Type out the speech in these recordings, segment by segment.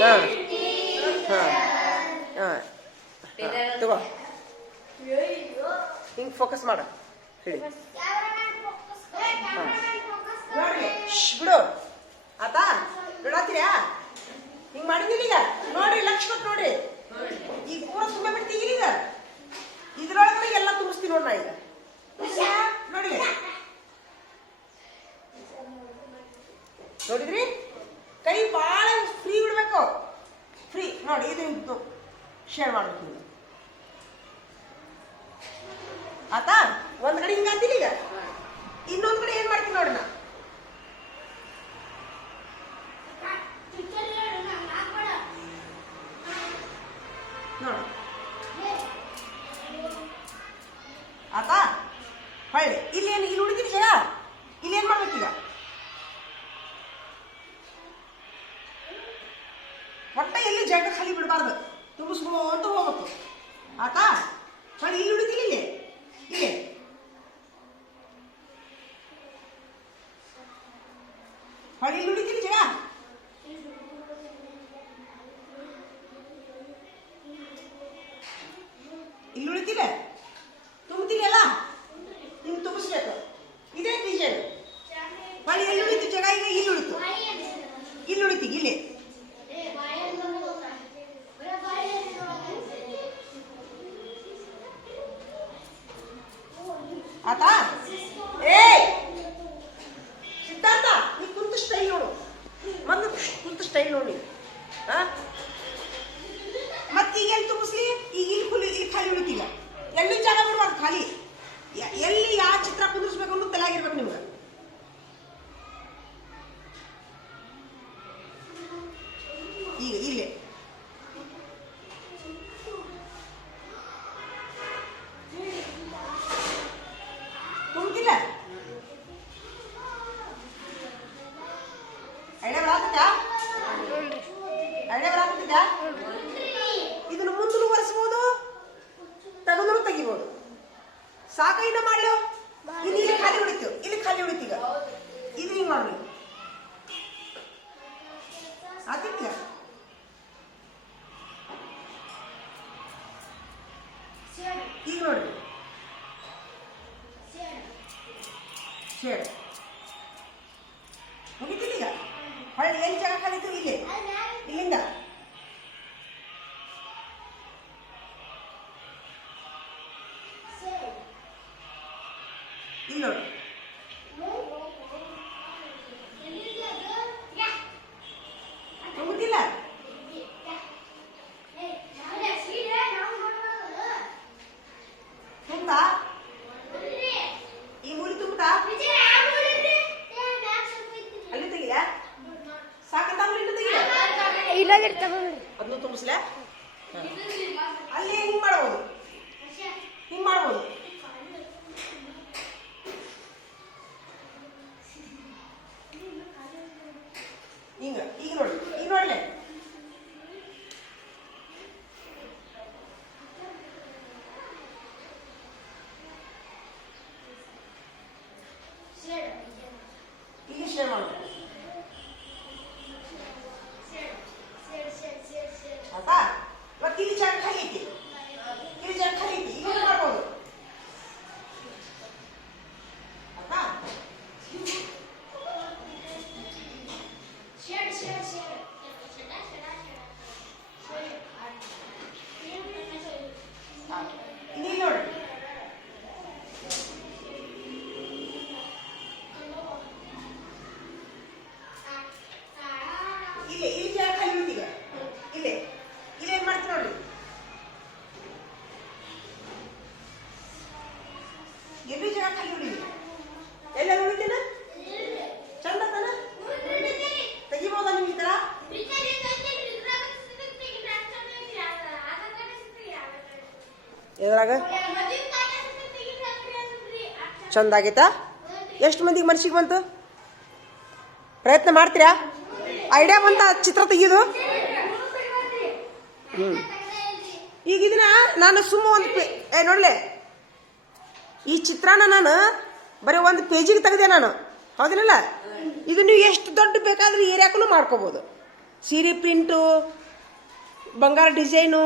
ಹಾಂ ಹಾಂ ಹಾಂ ತಗೋ ಹಿಂಗೆ ಫೋಕಸ್ ಮಾಡು. ಹೇಳಿ. ಬಿಡು. ಆತಾ ಬಿಡತ್ತೀರಾ ಹಿಂಗ್ ಮಾಡಿದೀನಿ ಈಗ. ನೋಡ್ರಿ ಲಕ್ಷ ನೋಡಿ ನೋಡ್ರಿ. ಈಗ ಪೂರ ತುಂಬ ಬಿಡ್ತೀವಿ ಈಗ. ಇದ್ರೊಳಗಡೆ ಎಲ್ಲ ತುಂಬಿಸ್ತೀನಿ ನೋಡಿ ಈಗ. ನೋಡಿ ನೋಡಿದ್ರಿ? ಕೈ ಭಾಳ ಫ್ರೀ ಬಿಡಬೇಕು ಫ್ರೀ ನೋಡಿ ಇದು ಇತ್ತು ಶೇರ್ ಮಾಡ್ಬೇಕು ನೀವು ಆತಾ ಒಂದ್ ಕಡೆ ಹಿಂಗ ಅಂತೀನಿ ಈಗ. ಇನ್ನೊಂದ್ ಕಡೆ ಏನ್ ಮಾಡ್ತೀನಿ ನೋಡಿ ನಾ. ನೋಡು. ಎಲ್ಲಿ ಜಾಗ ಖಾಲಿ ಬಿಡಬಾರ್ದು? ತುಂಬಿಸ್ಕೊಂತ ಹೋಗ್ಬೇಕು. ಆತಾ? ಹೊಳ್ಳಿ ಇಲ್ಲಿ ಉಳಿದಿಲ್ಲ ಇಲ್ಲಿ. ಇಲ್ಲಿ. ಹೊಳಿ ಇಲ್ಲಿ ಉಳಿದಿರಿ ಜಾಗ. ಇಲ್ಲಿ ಉಳಿತಿಲ್ಲ ತುಂಬ್ತಿಲ್ಲ ನಿಮ್ಗೆ ತುಂಬಿಸ್ಬೇಕು. ಇದೇ ಡಿಸೈನ್ ಹೊಳಿ ಎಲ್ಲಿ ಉಳಿತು ಜಾಗ? ಈಗ ಇಲ್ಲಿ ಉಳಿತು ಇಲ್ಲಿ ಉಳಿತಿ ಇಲ್ಲಿ. ಆತಾ? ಏ ಸಿದ್ಧಾರ್ಥ, ನೀ ಕುಂತ ಸ್ಟೈಲ್ ನೋಡು. ಮೊದಲು ಕುಂತ ಸ್ಟೈಲ್ ನೋಡಿ. ಹಾ ಮತ್ತೆ ಈಗ ಎಲ್ಲಿ ತುಂಬಿಸ್ಲಿ ಈಗ ಇಲ್ಲಿ ಕುಲಿ, ಇಲ್ಲಿ ಖಾಲಿ ಉಳಿತೀಗ ಎಲ್ಲಿ ಜಾಗ ಬಿಡುವ ಖಾಲಿ. ಎಲ್ಲಿ ಯಾವ ಚಿತ್ರ ಕುಂದಿರ್ಸ್ಬೇಕು ಅನ್ನೋದು ತಲೆಯಾಗಿರ್ಬೇಕು ನಿಮ್ಗೆ. ಬರಾಕತ್ತಿದ್ಯಾ ಇದನ್ನು ಮುಂದೂ ಒರೆಸ್ಬೋದು ತಗೊಂಡ್ರು ತೆಗಿಬೋದು. ಸಾಕ ಇನ್ನ ಮಾಡ್ಲು? ಇಲ್ಲಿ ಇಲ್ಲಿ ಖಾಲಿ ಉಳಿತು. ಇಲ್ಲಿ ಖಾಲಿ ಉಳಿತು ಈಗ. ಇದು ಹಿಂಗ್ ಮಾಡ್ರಿ ಆತಿಲ್ಲ ಈಗ ನೋಡಿ ಶೇಡ್. ಮುಗಿತಿಲ್ಲ ಈಗ? ಹೊಳ್ಳಿ ಎಲ್ಲಿ ಜಾಗ ಖಾಲಿ ಇಲ್ಲಿ ಇಲ್ಲಿಂದ ಇಲ್ಲಿ ನೋಡಿ ಮುಗಿದಿಲ್ಲ ತುಂಬಾ? ಈ ಮುರಿ ತುಂಬುತ್ತಾ ಅಲ್ಲಿ ತೆಗಿಲ? ಸಾಕಂತ ಇನ್ನು ತೆಗಿಲ? ಇಲ್ಲೋಗಿರ್ ತಗೊಂಡ್ರಿ ಅದನ್ನು ತುಂಬಿಸ್ಲ? ಅಲ್ಲಿ ಹಿಂಗ್ ಮಾಡ್ಬೋದು. ಹಿಂಗ್ ಮಾಡ್ಬೋದು. ಹಿಂಗ ಈಗ ನೋಡಿ ಈಗ ನೋಡ್ಲೆ ಇಲ್ಲಿ ಶೇರ್ ಮಾಡೋದು ಆಯ್ತಾ ಮತ್ತೆ ಇಲ್ಲಿ ಜಾಗ ಖಾಲಿ ಐತಿ ಇಲ್ಲಿ ಜಾಗ ಖಾಲಿ ಐತಿ ಈಗ ಏನ್ ಮಾಡ್ಬೋದು ಆಯ್ತಾ ಇಲ್ಲಿ ನೋಡಿ ಇಲ್ಲಿ ಇಲ್ಲಿ ಜಾಗ ಖಾಲಿ ಉಳಿತು ಈಗ ಇಲ್ಲಿ ಇಲ್ಲಿ ಏನ್ ಮಾಡ್ತೀನಿ ನೋಡ್ರಿ ಎಲ್ಲಿ ಜಾಗ ಖಾಲಿ ಉಳಿಲಿ ಎಲ್ಲ ಉಳಿತೇನ ಚಂದ ತಾನ ತೆಗಿಬೋದಾ ನಿಮ್ಗೆ ಈ ತರ ಎದ್ರಾಗ ಚಂದ ಆಗೈತಾ ಎಷ್ಟು ಮಂದಿಗೆ ಮನ್ಸಿಗೆ ಬಂತು? ಪ್ರಯತ್ನ ಮಾಡ್ತೀರಾ? ಐಡಿಯಾ ಬಂತ ಚಿತ್ರ ತೆಗಿಯೋದು? ಈಗ ಇದನ್ನ ನಾನು ಸುಮ್ಮ ಒಂದು ಪೇ ಏ, ನೋಡ್ಲೆ. ಈ ಚಿತ್ರಾನ ನಾನು ಬರೀ ಒಂದು ಪೇಜಿಗೆ ತೆಗೆದೆ ನಾನು. ಹೌದಿಲ್ಲ ಇದು ನೀವು ಎಷ್ಟು ದೊಡ್ಡ ಬೇಕಾದ್ರೆ ಏರಿಯಾಕೂ ಮಾಡ್ಕೋಬೋದು. ಸೀರೆ ಪ್ರಿಂಟು, ಬಂಗಾರ ಡಿಸೈನು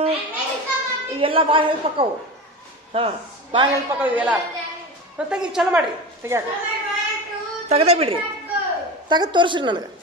ಇವೆಲ್ಲ ಭಾಳ ಹೆಲ್ಪ್ ಆಕ್ಕವು ಹಾಂ ಭಾಳ ಹೆಲ್ಪ್ ಇವೆಲ್ಲ. ಹಾಂ ತೆಗಿ, ಚಲೋ ಮಾಡ್ರಿ. ತೆಗಿಯಾಕ. ತೆಗದೇ ಬಿಡ್ರಿ. ತೆಗೆದು ತೋರಿಸ್ರಿ ನನಗೆ.